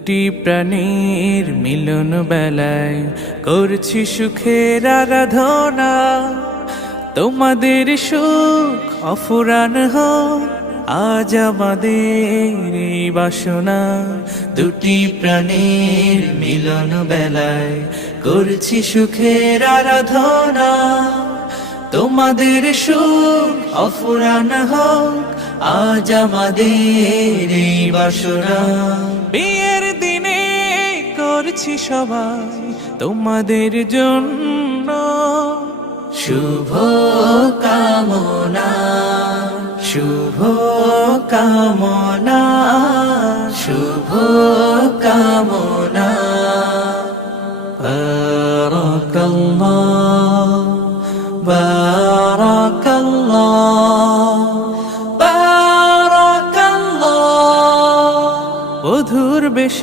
দুটি প্রাণীর মিলন বেলায় করছি সুখের আরাধনা। তোমাদের সুখ অফুরান হোক আজ আমাদের এই বাসনা। দুটি প্রাণীর মিলন বেলায় করছি সুখের আরাধনা। তোমাদের সুখ অফুরান হোক আজ আমাদের এই বাসনা। বিয়ের দিনে করছি সবাই তোমাদের জন্য শুভ কামনা, শুভ কামনা, শুভ কামনা। বারাকাল্লাহ, বারাকাল্লাহ, বারাকাল্লাহ। বধুর বেশে